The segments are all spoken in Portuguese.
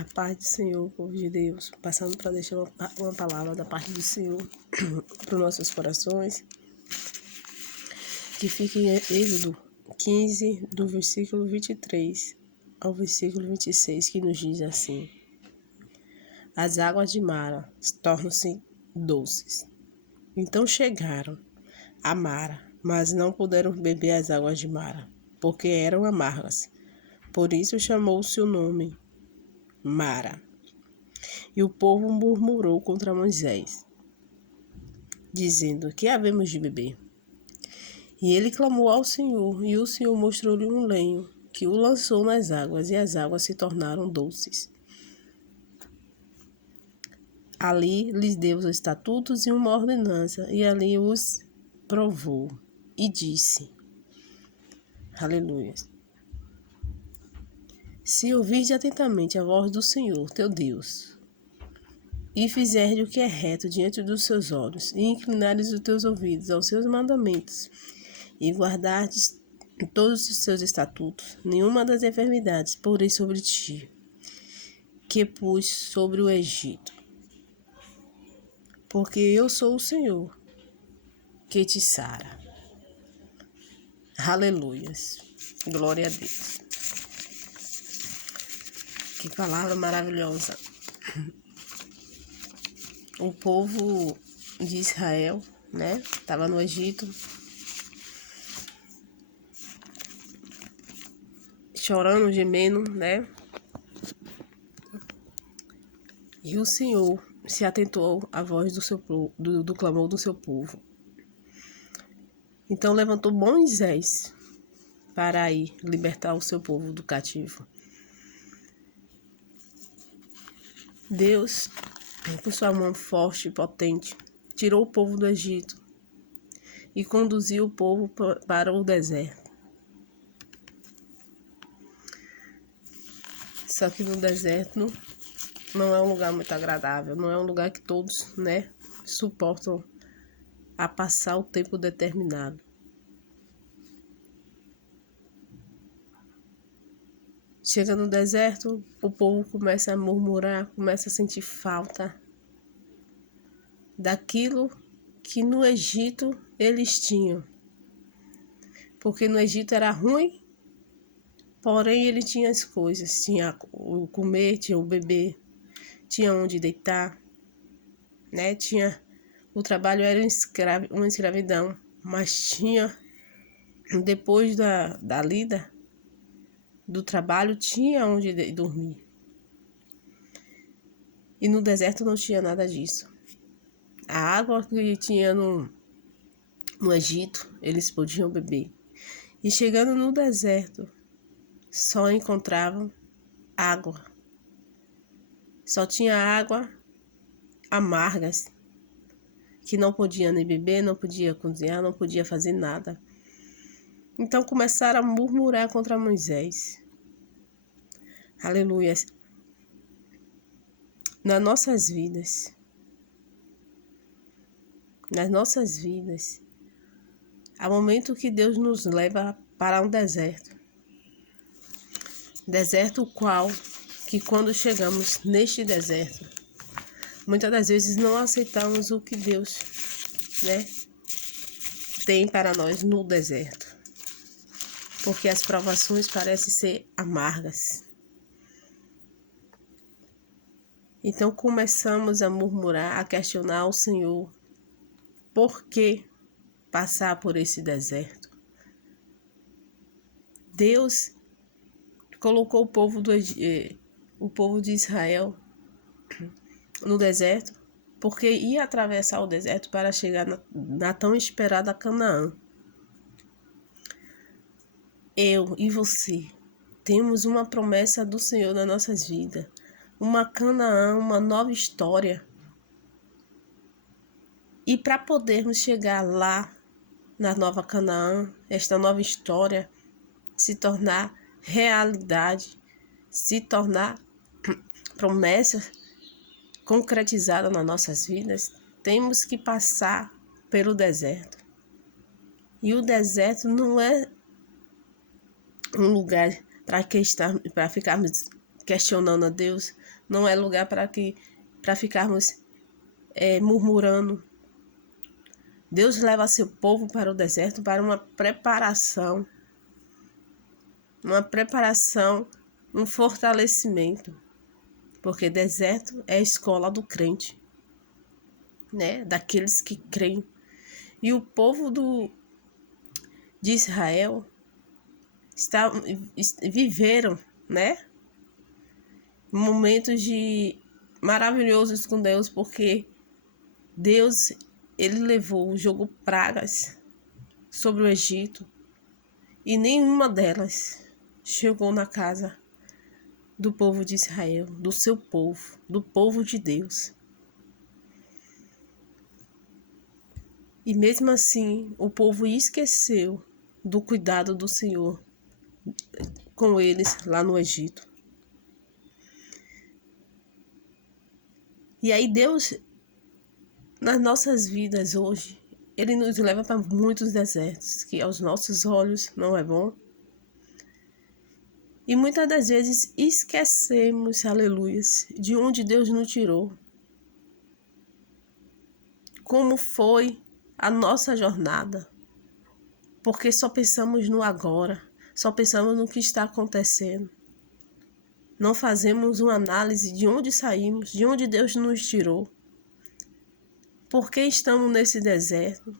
A paz do Senhor, povo de Deus, passando para deixar uma palavra da parte do Senhor para os nossos corações, que fica em Êxodo 15, do versículo 23 ao versículo 26, que nos diz assim: As águas de Mara tornam-se doces. Então chegaram a Mara, mas não puderam beber as águas de Mara, porque eram amargas. Por isso chamou-se o nome Mara. E o povo murmurou contra Moisés, dizendo: Que havemos de beber? E ele clamou ao Senhor, e o Senhor mostrou-lhe um lenho, que o lançou nas águas, e as águas se tornaram doces. Ali lhes deu os estatutos e uma ordenança, e ali os provou, e disse: Aleluia. Se ouvirdes atentamente a voz do Senhor, teu Deus, e fizerdes o que é reto diante dos seus olhos, e inclinares os teus ouvidos aos seus mandamentos, e guardardes todos os seus estatutos, nenhuma das enfermidades porei sobre ti, que pus sobre o Egito. Porque eu sou o Senhor, que te sara. Aleluias. Glória a Deus. Que palavra maravilhosa. O povo de Israel, estava no Egito, chorando, gemendo, E o Senhor se atentou à voz do clamor do seu povo. Então levantou Moisés para ir libertar o seu povo do cativo. Deus, com sua mão forte e potente, tirou o povo do Egito e conduziu o povo para o deserto. Só que no deserto não é um lugar muito agradável, não é um lugar que todos, suportam a passar o tempo determinado. Chega no deserto, o povo começa a murmurar, começa a sentir falta daquilo que no Egito eles tinham. Porque no Egito era ruim, porém ele tinha as coisas, tinha o comer, tinha o beber, tinha onde deitar, tinha o trabalho era uma escravidão, mas tinha, depois da lida do trabalho, tinha onde dormir. E no deserto não tinha nada disso. A água que tinha no Egito, eles podiam beber. E chegando no deserto, só encontravam água. Só tinha água amargas, que não podia nem beber, não podia cozinhar, não podia fazer nada. Então começaram a murmurar contra Moisés. Aleluia. Nas nossas vidas, há momento que Deus nos leva para um deserto. Deserto qual, que quando chegamos neste deserto, muitas das vezes não aceitamos o que Deus, tem para nós no deserto. Porque as provações parecem ser amargas. Então começamos a murmurar, a questionar o Senhor. Por que passar por esse deserto? Deus colocou o povo de Israel no deserto, porque ia atravessar o deserto para chegar na tão esperada Canaã. Eu e você temos uma promessa do Senhor nas nossas vidas, uma Canaã, uma nova história. E para podermos chegar lá, na nova Canaã, esta nova história se tornar realidade, se tornar promessa concretizada nas nossas vidas, temos que passar pelo deserto. E o deserto não é um lugar para ficarmos questionando a Deus, não é lugar para ficarmos murmurando. Deus leva seu povo para o deserto para uma preparação, um fortalecimento, porque deserto é a escola do crente, né? Daqueles que creem. E o povo de Israel viveram, né? Momentos maravilhosos com Deus, porque Deus, ele jogou pragas sobre o Egito e nenhuma delas chegou na casa do povo de Israel, do seu povo, do povo de Deus. E mesmo assim, o povo esqueceu do cuidado do Senhor com eles lá no Egito. E aí Deus, nas nossas vidas hoje, ele nos leva para muitos desertos, que aos nossos olhos não é bom. E muitas das vezes esquecemos, aleluias, de onde Deus nos tirou. Como foi a nossa jornada. Porque só pensamos no agora, só pensamos no que está acontecendo. Não fazemos uma análise de onde saímos, de onde Deus nos tirou. Por que estamos nesse deserto?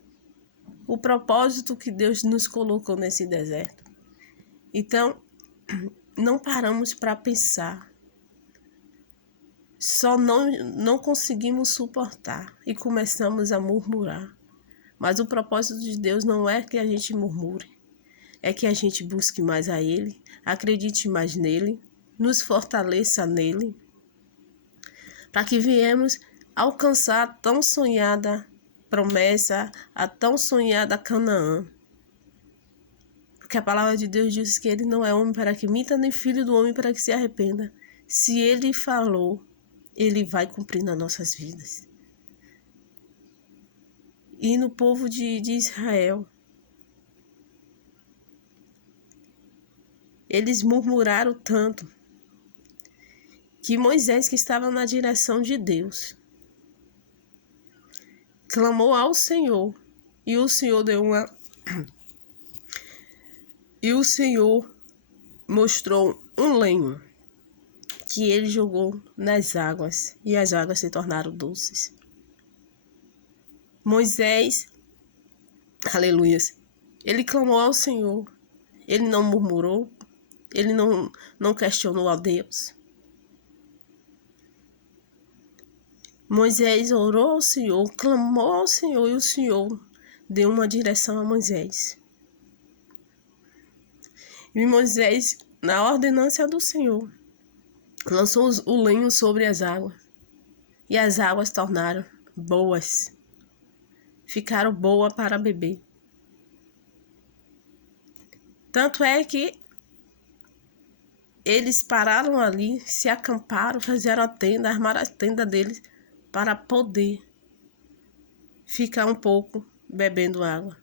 O propósito que Deus nos colocou nesse deserto. Então, não paramos para pensar. Só não conseguimos suportar e começamos a murmurar. Mas o propósito de Deus não é que a gente murmure. É que a gente busque mais a Ele, acredite mais nele, nos fortaleça nele, para que viemos alcançar a tão sonhada promessa, a tão sonhada Canaã. Porque a palavra de Deus diz que ele não é homem para que minta, nem filho do homem para que se arrependa. Se ele falou, ele vai cumprir nas nossas vidas. E no povo de Israel, eles murmuraram tanto que Moisés, que estava na direção de Deus, clamou ao Senhor e o Senhor mostrou um lenho que ele jogou nas águas e as águas se tornaram doces. Moisés, aleluias, ele clamou ao Senhor, ele não murmurou, ele não questionou a Deus. Moisés orou ao Senhor, clamou ao Senhor e o Senhor deu uma direção a Moisés. E Moisés, na ordenança do Senhor, lançou o lenho sobre as águas e as águas tornaram boas, ficaram boas para beber. Tanto é que eles pararam ali, se acamparam, fizeram a tenda, armaram a tenda deles para poder ficar um pouco bebendo água.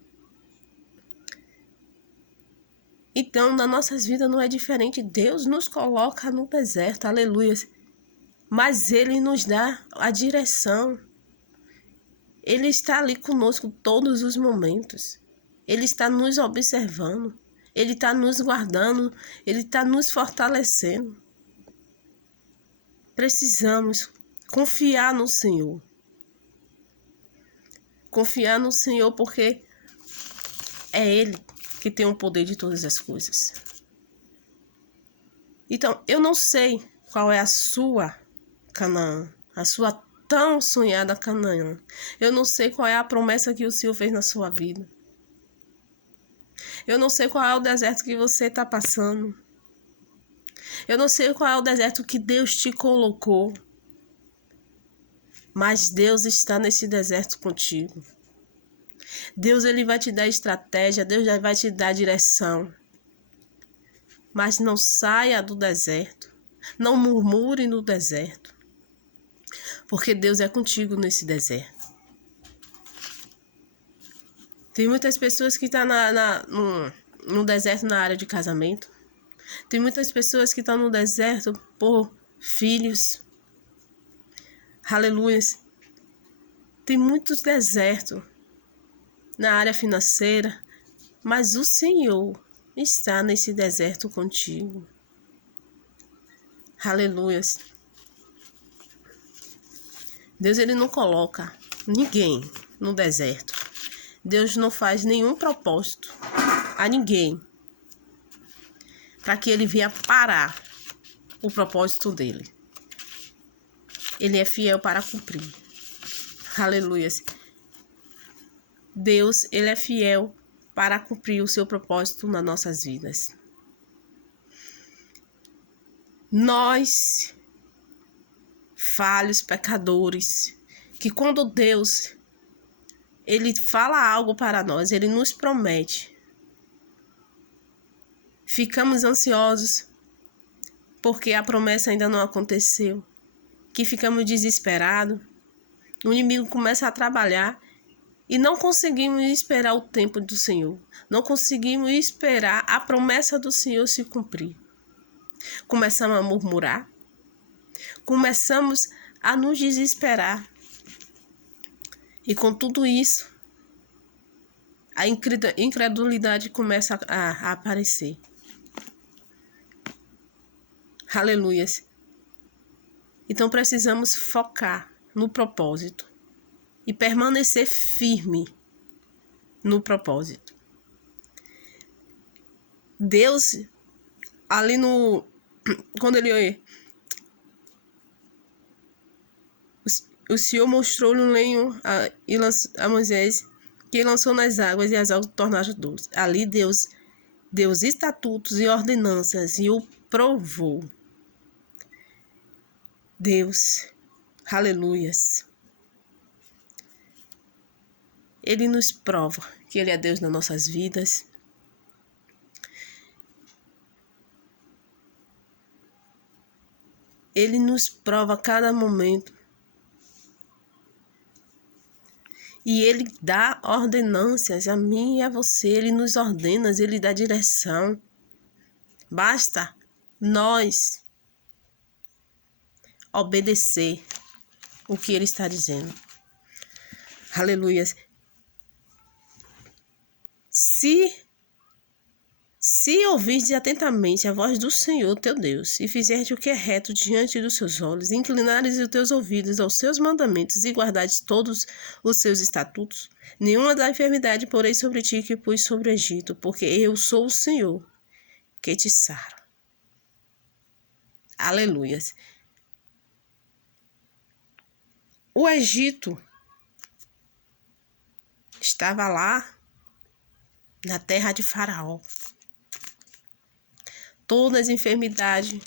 Então, nas nossas vidas não é diferente. Deus nos coloca no deserto, aleluias. Mas Ele nos dá a direção. Ele está ali conosco todos os momentos. Ele está nos observando. Ele está nos guardando. Ele está nos fortalecendo. Precisamos confiar no Senhor. Confiar no Senhor porque é Ele que tem o poder de todas as coisas. Então, eu não sei qual é a sua Canaã, a sua tão sonhada Canaã. Eu não sei qual é a promessa que o Senhor fez na sua vida. Eu não sei qual é o deserto que você está passando. Eu não sei qual é o deserto que Deus te colocou. Mas Deus está nesse deserto contigo. Deus, ele vai te dar estratégia, Deus já vai te dar direção. Mas não saia do deserto. Não murmure no deserto. Porque Deus é contigo nesse deserto. Tem muitas pessoas que estão no deserto na área de casamento. Tem muitas pessoas que estão no deserto por filhos. Aleluias. Tem muitos desertos na área financeira, mas o Senhor está nesse deserto contigo. Aleluias. Deus, ele não coloca ninguém no deserto. Deus não faz nenhum propósito a ninguém para que ele venha parar o propósito dele. Ele é fiel para cumprir. Aleluias. Deus, ele é fiel para cumprir o seu propósito nas nossas vidas. Nós, falhos, pecadores, que quando Deus, ele fala algo para nós, ele nos promete, ficamos ansiosos porque a promessa ainda não aconteceu, que ficamos desesperados, o inimigo começa a trabalhar e não conseguimos esperar o tempo do Senhor, não conseguimos esperar a promessa do Senhor se cumprir. Começamos a murmurar, começamos a nos desesperar. E com tudo isso, a incredulidade começa a aparecer. Aleluias. Então precisamos focar no propósito e permanecer firme no propósito. Deus, ali quando ele o Senhor mostrou-lhe um lenho a Moisés, que lançou nas águas, e as águas tornaram doces. Ali Deus deu os estatutos e ordenanças e o provou. Deus, aleluias. Ele nos prova que ele é Deus nas nossas vidas. Ele nos prova a cada momento. E ele dá ordenâncias a mim e a você. Ele nos ordena, ele dá direção. Basta nós obedecer o que ele está dizendo. Aleluias. Se ouvirdes atentamente a voz do Senhor teu Deus, e fizerdes o que é reto diante dos seus olhos, inclinares os teus ouvidos aos seus mandamentos, e guardares todos os seus estatutos, nenhuma da enfermidade porei sobre ti que pus sobre o Egito, porque eu sou o Senhor que te sara. Aleluias. O Egito estava lá na terra de Faraó. Todas as enfermidades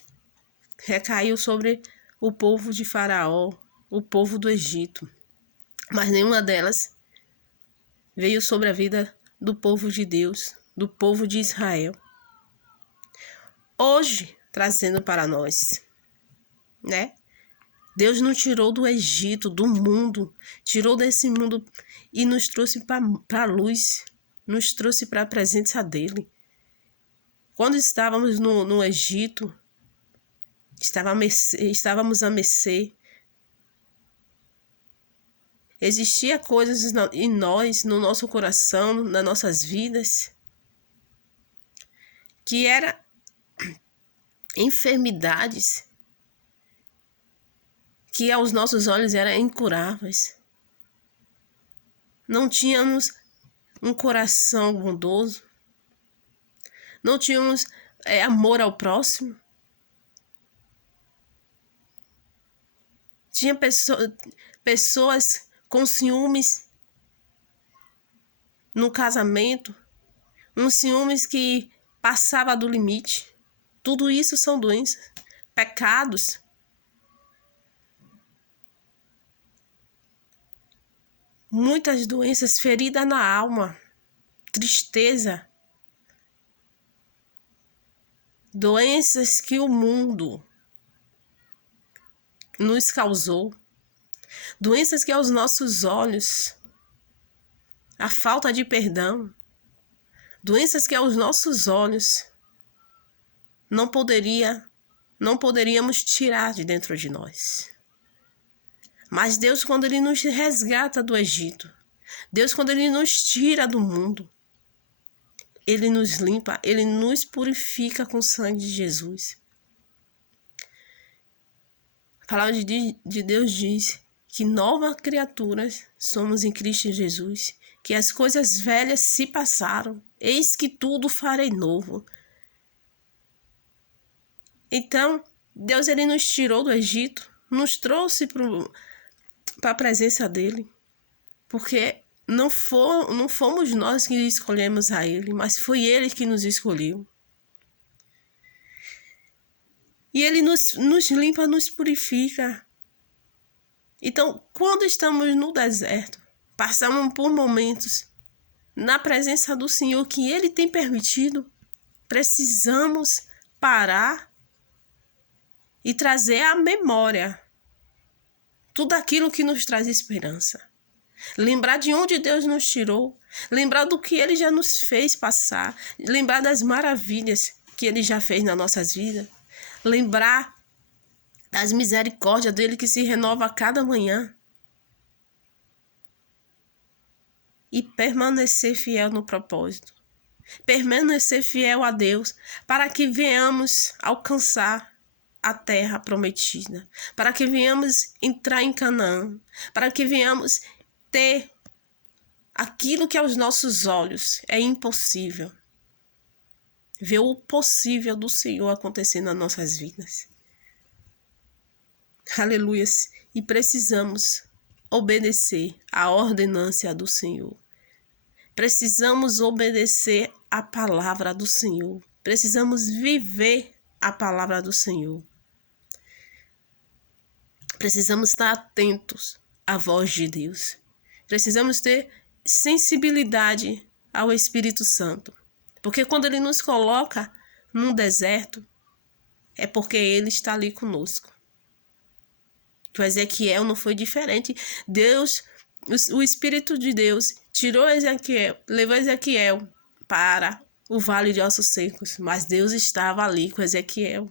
recaiu sobre o povo de Faraó, o povo do Egito. Mas nenhuma delas veio sobre a vida do povo de Deus, do povo de Israel. Hoje, trazendo para nós, né? Deus nos tirou do Egito, do mundo, tirou desse mundo e nos trouxe para a luz, nos trouxe para a presença dele. Quando estávamos no Egito, estávamos a mercê. Existia coisas em nós, no nosso coração, nas nossas vidas, que eram enfermidades que aos nossos olhos eram incuráveis. Não tínhamos um coração bondoso. Não tínhamos amor ao próximo. Tinha pessoas com ciúmes no casamento, ciúmes que passava do limite. Tudo isso são doenças, pecados. Muitas doenças, ferida na alma, tristeza. Doenças que o mundo nos causou. Doenças que aos nossos olhos, a falta de perdão. Doenças que aos nossos olhos não poderíamos tirar de dentro de nós. Mas Deus, quando Ele nos resgata do Egito, Deus, quando Ele nos tira do mundo, Ele nos limpa, Ele nos purifica com o sangue de Jesus. A palavra de Deus diz que novas criaturas somos em Cristo Jesus, que as coisas velhas se passaram, eis que tudo farei novo. Então, Deus, Ele nos tirou do Egito, nos trouxe para a presença dEle, porque não fomos nós que escolhemos a Ele, mas foi Ele que nos escolheu. E Ele nos limpa, nos purifica. Então, quando estamos no deserto, passamos por momentos na presença do Senhor que Ele tem permitido, precisamos parar e trazer à memória tudo aquilo que nos traz esperança. Lembrar de onde Deus nos tirou, lembrar do que Ele já nos fez passar, lembrar das maravilhas que Ele já fez nas nossas vidas, lembrar das misericórdias dEle que se renova a cada manhã e permanecer fiel no propósito, permanecer fiel a Deus para que venhamos alcançar a terra prometida, para que venhamos entrar em Canaã, para que venhamos ter aquilo que aos nossos olhos é impossível, ver o possível do Senhor acontecer nas nossas vidas. Aleluias! E precisamos obedecer à ordenância do Senhor. Precisamos obedecer à palavra do Senhor. Precisamos viver a palavra do Senhor. Precisamos estar atentos à voz de Deus. Precisamos ter sensibilidade ao Espírito Santo. Porque quando Ele nos coloca num deserto, é porque Ele está ali conosco. O Ezequiel não foi diferente. Deus, o Espírito de Deus, tirou Ezequiel, levou Ezequiel para o vale de ossos secos. Mas Deus estava ali com Ezequiel.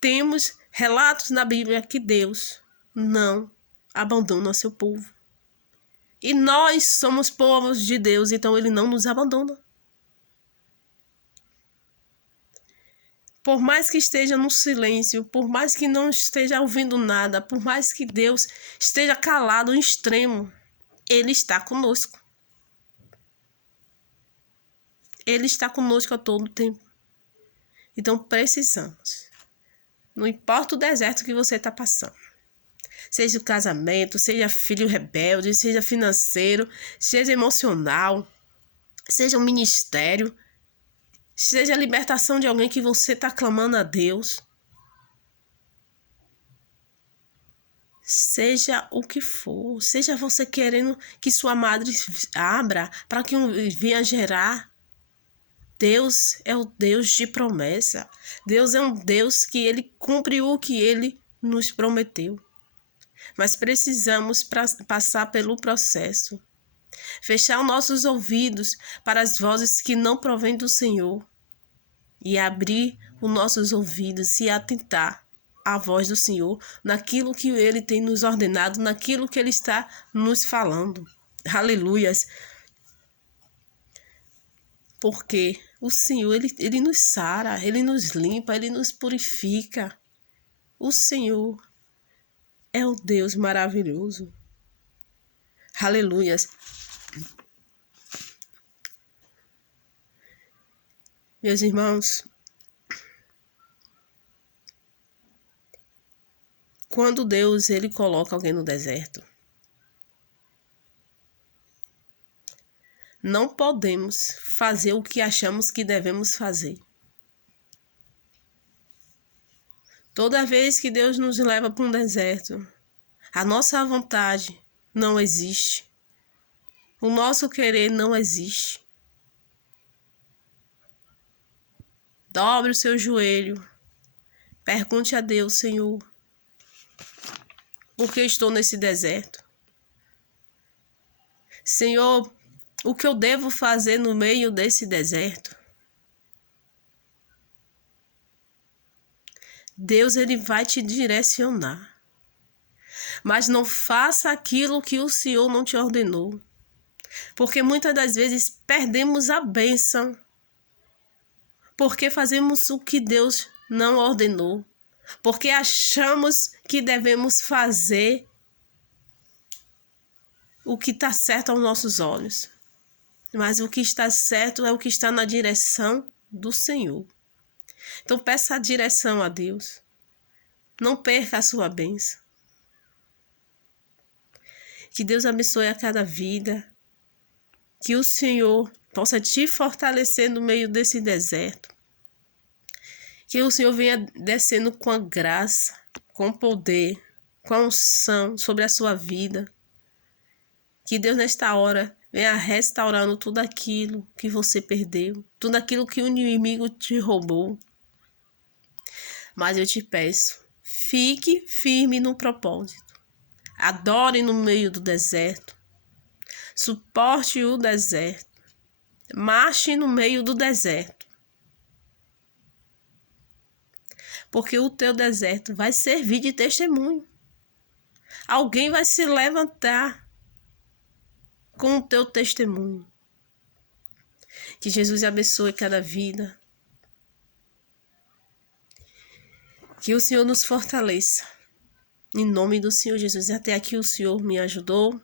Temos relatos na Bíblia que Deus não abandona o seu povo. E nós somos povos de Deus, então Ele não nos abandona. Por mais que esteja no silêncio, por mais que não esteja ouvindo nada, por mais que Deus esteja calado em extremo, Ele está conosco. Ele está conosco a todo tempo. Então precisamos. Não importa o deserto que você está passando. Seja o casamento, seja filho rebelde, seja financeiro, seja emocional, seja um ministério, seja a libertação de alguém que você está clamando a Deus. Seja o que for, seja você querendo que sua madre abra para que venha gerar. Deus é o Deus de promessa. Deus é um Deus que Ele cumpre o que Ele nos prometeu. Mas precisamos passar pelo processo. Fechar os nossos ouvidos para as vozes que não provêm do Senhor. E abrir os nossos ouvidos e atentar à voz do Senhor naquilo que Ele tem nos ordenado, naquilo que Ele está nos falando. Aleluias! Porque o Senhor, Ele nos sara, Ele nos limpa, Ele nos purifica. O Senhor é o Deus maravilhoso. Aleluias! Meus irmãos, quando Deus Ele coloca alguém no deserto, não podemos fazer o que achamos que devemos fazer. Toda vez que Deus nos leva para um deserto, a nossa vontade não existe. O nosso querer não existe. Dobre o seu joelho. Pergunte a Deus, Senhor, por que estou nesse deserto? Senhor, o que eu devo fazer no meio desse deserto? Deus ele vai te direcionar. Mas não faça aquilo que o Senhor não te ordenou. Porque muitas das vezes perdemos a bênção. Porque fazemos o que Deus não ordenou. Porque achamos que devemos fazer o que está certo aos nossos olhos. Mas o que está certo é o que está na direção do Senhor. Então peça a direção a Deus. Não perca a sua bênção. Que Deus abençoe a cada vida. Que o Senhor possa te fortalecer no meio desse deserto. Que o Senhor venha descendo com a graça, com o poder, com a unção sobre a sua vida. Que Deus nesta hora venha restaurando tudo aquilo que você perdeu, tudo aquilo que o inimigo te roubou. Mas eu te peço, fique firme no propósito. Adore no meio do deserto. Suporte o deserto. Marche no meio do deserto. Porque o teu deserto vai servir de testemunho. Alguém vai se levantar com o teu testemunho. Que Jesus abençoe cada vida. Que o Senhor nos fortaleça. Em nome do Senhor Jesus. Até aqui o Senhor me ajudou.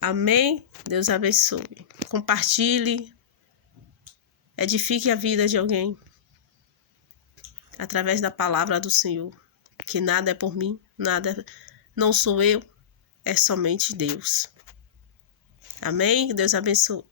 Amém? Deus abençoe. Compartilhe. Edifique a vida de alguém. Através da palavra do Senhor. Que nada é por mim. Nada não sou eu. É somente Deus. Amém? Deus abençoe.